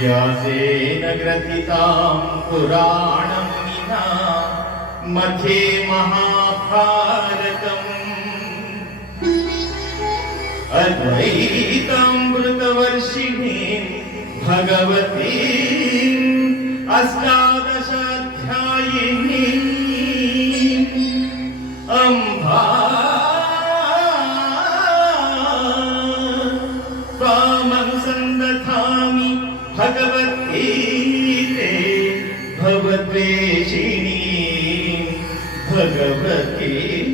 व्यासेन ग्रथिताम् पुराणमुनिना मध्ये महाभारतम्। अद्वैतामृतवर्षिणी भगवती अष्टादशाध्यायिनी भवद्वेषिणी भगवद्गीते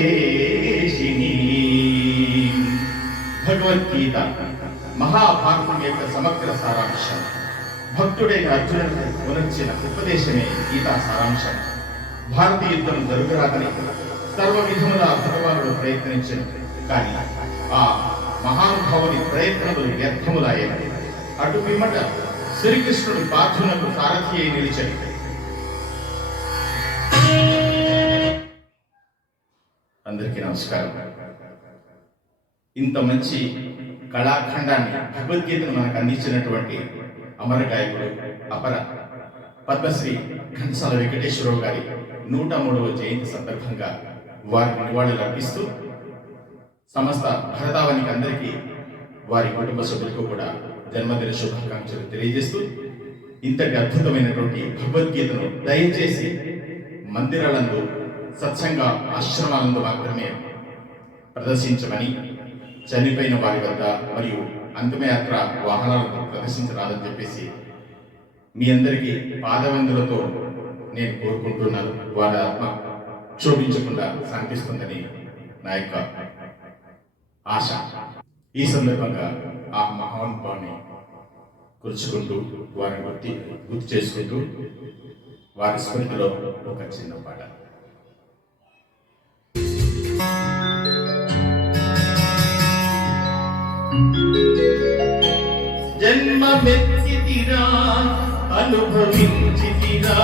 భగవద్వేషిణి భగవద్గీత మహాభారతం యొక్క సమగ్ర సారాంశం భక్తుడైన అర్జునుడు గురించిన ఉపదేశమే గీతా సారాంశం భారతీయ యుద్ధం జరుగురాదని సర్వ విధముల భగవానుడు ప్రయత్నించిన కానీ ఆ మహానుభావుని ప్రయత్నములు వ్యర్థములాయని అటు పిమ్మట శ్రీకృష్ణుడి పార్థునకు సారథి అయి నిలిచాడు. అందరికీ నమస్కారం. ఇంత మంచి కళాఖండాన్ని భగవద్గీతను మనకు అందించినటువంటి అమర గాయకుడు అపర పద్మశ్రీ ఘంటసాల వెంకటేశ్వరరావు గారి నూట మూడవ జయంతి సందర్భంగా వారికి నివాళులు అర్పిస్తూ సమస్త భరతావనికి అందరికీ వారి కుటుంబ సభ్యులకు కూడా జన్మదిన శుభాకాంక్షలు తెలియజేస్తూ ఇంతటి అద్భుతమైనటువంటి భగవద్గీతను దయచేసి మందిరాలందు సత్సంగ ఆశ్రమాలందు మాత్రమే ప్రదర్శించమని చనిపోయిన వారి వద్ద మరియు అంతిమయాత్ర వాహనాలను ప్రదర్శించరాదని చెప్పేసి మీ అందరికీ పాదవందులతో నేను కోరుకుంటున్నాను. వారి ఆత్మ క్షోభించకుండా శాంతిస్తుందని నా యొక్క ఆశ. ఈ సందర్భంగా ఆ మహానుభావుని కూర్చుకుంటూ వారిని గుర్తి గుర్తు చేసుకుంటూ వారి స్మృతిలో ఒక చిన్న పాట. జన్మమెత్తితిరా అనుభవించితిరా.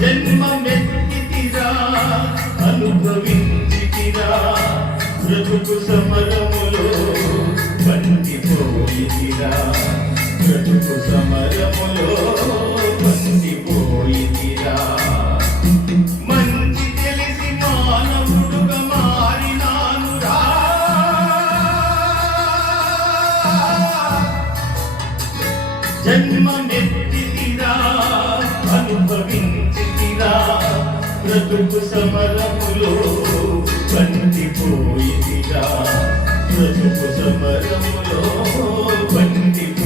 జన్మమెత్తితిరా అనుభవించితిరా. బ్రతుకు సమరములో బందిపోయితిరా బ్రతుకు సమరములో బందిపోయితిరా మంచి తెలిసి మానవుడుగా మారినానురా. జన్మమెత్తితిరా అనుభవించితిరా. బ్రతుకు సమరములో బందిపోయితిరా బ్రతుకు సమరంలో బందిపోయితిరా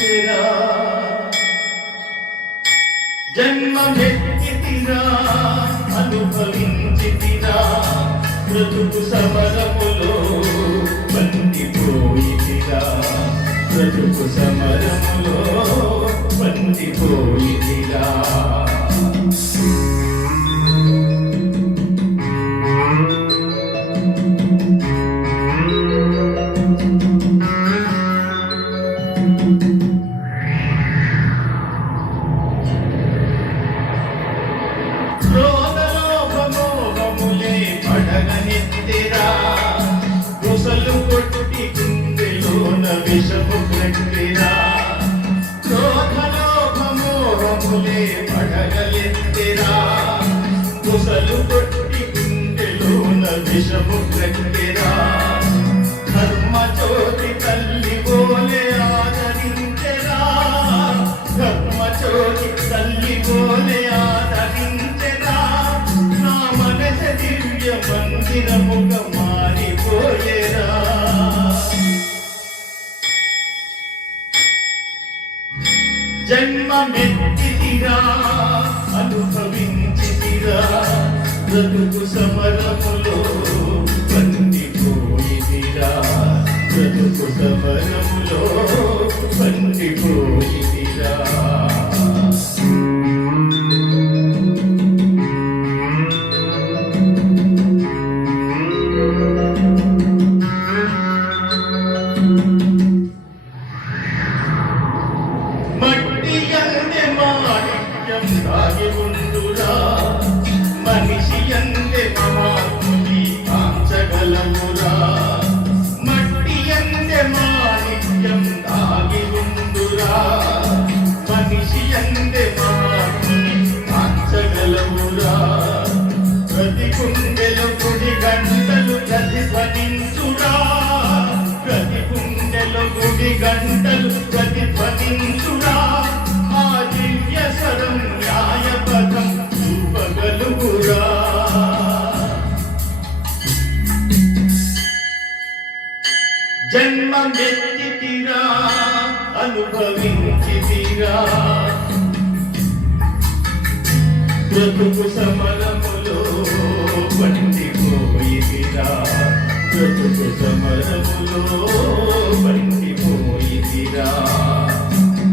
పొందిరా జన్మమెత్తితిరా అనుభవించితిరా. బ్రతుకు సమరములో బందిపోయితిరా. బ్రతుకు సమరములో బందిపోయితిరా. గుండెలోన విషము పెట్టిరా క్రోధలోభమోహములే పడగలెత్తెరా కొట్టి గుండెలోన విషము పెట్టిరా జన్మమెత్తిరా అనుభవించితిరా బ్రతుకు సమరములో పండిపోయిదిరా బ్రతుకు సమరములో జన్మమెత్తితిరా అనుభవించితిరా. బ్రతుకు సమరములో పండిపోయిరా బ్రతుకు సమరములో పండిపోయిరా